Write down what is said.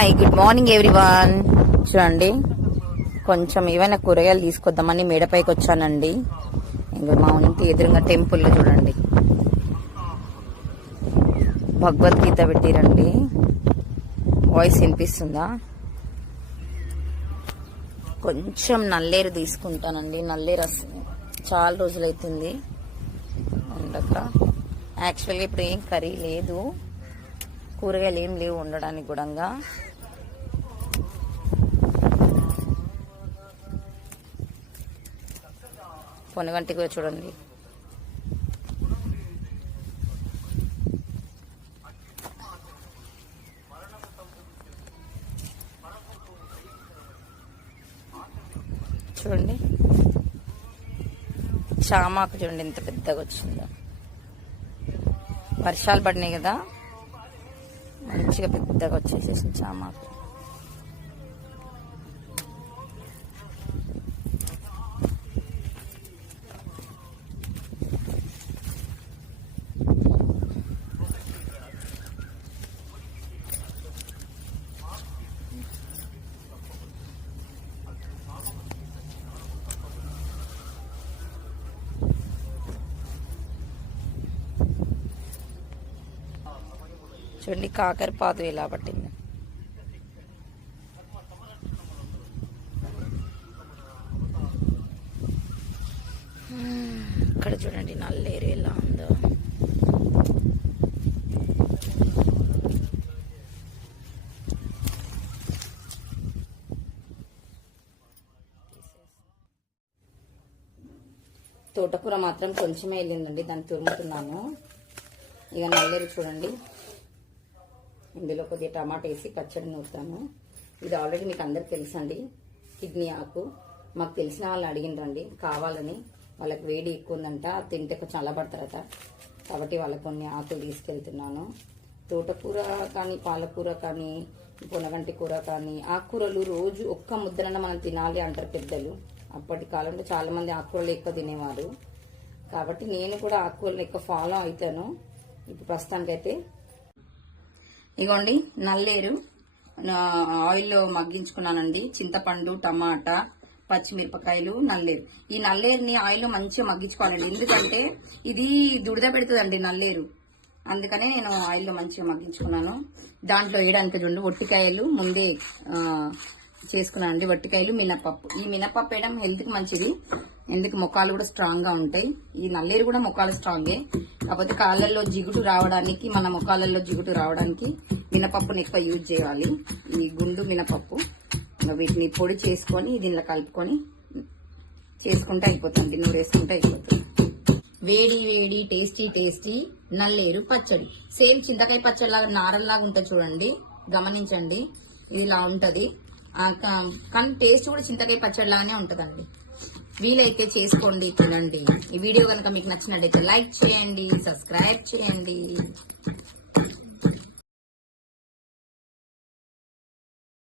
Hi good morning everyone చూడండి కొంచెం ఏమైనా కూరగాయలు తీసుకొద్దామని మేడపైకి వచ్చానండి. ఇంకా మా ఇంటి ఎదురుగా టెంపుల్లో చూడండి. భగవద్గీత పెట్టిరండి. వాయిస్ వినిపిస్తుందా? కొంచెం నల్లేరు తీసుకుంటానండి. నల్లేరు అస- చాలా రోజులైతుంది. ఉండక యాక్చువల్గా ఇప్పుడు ఏం కర్రీ లేదు. కూరగాయలు ఏం లేవు ఉండడానికి కూడా పొనగంటి కూడా చూడండి. చూడండి. చామాకు చూడండి ఎంత పెద్దగా వచ్చిందో. వర్షాలు పడినాయి కదా. 날씨가 100대같이 진짜 아마도 చూడండి కాకర పాదు ఇలా పట్టింది. ఇక్కడ చూడండి నల్లేరు ఎలా ఉందో. తోటకూర మాత్రం కొంచెమే వెళ్ళిందండి దాన్ని తురుముతున్నాను. ఇక నల్లేరు చూడండి. ఇందులో కొద్దిగా టమాటా వేసి పచ్చడి నూరుతాము. ఇది ఆల్రెడీ మీకు అందరికి తెలుసండి. కిడ్నీ ఆకు. మాకు తెలిసిన వాళ్ళని అడిగిండ్రండి. కావాలని. వాళ్ళకి వేడి ఎక్కువ ఉందంట తింటే కొంచెం చల్లబడతారట కాబట్టి వాళ్ళకి కొన్ని ఆకులు తీసుకెళ్తున్నాను. తోటకూర కానీ పాలకూర కానీ పొనగంటి కూర కానీ ఆకుకూరలు రోజు ఒక్క ముద్రన మనం తినాలి అంటారు పెద్దలు. అప్పటి కాలంలో చాలామంది ఆకుకూరలు ఎక్కువ తినేవారు. కాబట్టి నేను కూడా ఆకుకూరలు ఎక్కువ ఫాలో అవుతాను. ఇప్పుడు ప్రస్తుతానికైతే ఇగోండి నల్లేరు. ఆయిల్లో మగ్గించుకున్నానండి. చింతపండు టమాటా పచ్చిమిరపకాయలు నల్లేరు. ఈ నల్లేరుని ఆయిల్లో మంచిగా మగ్గించుకోవాలండి. ఎందుకంటే ఇది దుడిద పెడుతుందండి నల్లేరు. అందుకనే నేను ఆయిల్లో మంచిగా మగ్గించుకున్నాను. దాంట్లో వేయడానికి చూడండి ఒట్టికాయలు ముందే చేసుకున్నాను చేసుకున్నానండి వట్టికాయలు మినపప్పు. ఈ మినపప్పు వేయడం హెల్త్కి మంచిది. ఎందుకు ముఖాలు కూడా స్ట్రాంగ్గా ఉంటాయి. ఈ నల్లేరు కూడా ముఖాలు స్ట్రాంగే కాకపోతే కాళ్ళల్లో జిగుటు రావడానికి మన మొక్కలలో జిగుటు రావడానికి మినపప్పుని ఎక్కువ యూజ్ చేయాలి. ఈ గుండు మినపప్పు. వీటిని పొడి చేసుకొని దీనిలో కలుపుకొని చేసుకుంటే అయిపోతుంది నూరు వేసుకుంటే అయిపోతుంది. వేడి వేడి టేస్టీ టేస్టీ నల్లేరు పచ్చడి. సేమ్ చింతకాయ పచ్చడిలాగా నారల్లాగా ఉంటుంది చూడండి గమనించండి. ఇది ఇలా ఉంటుంది కానీ టేస్ట్ కూడా చింతకాయ పచ్చడిలాగానే ఉంటుందండి. వీలైతే చేసుకోండి తినండి. ఈ వీడియో కనుక మీకు నచ్చినట్లయితే లైక్ చేయండి సబ్స్క్రైబ్ చేయండి.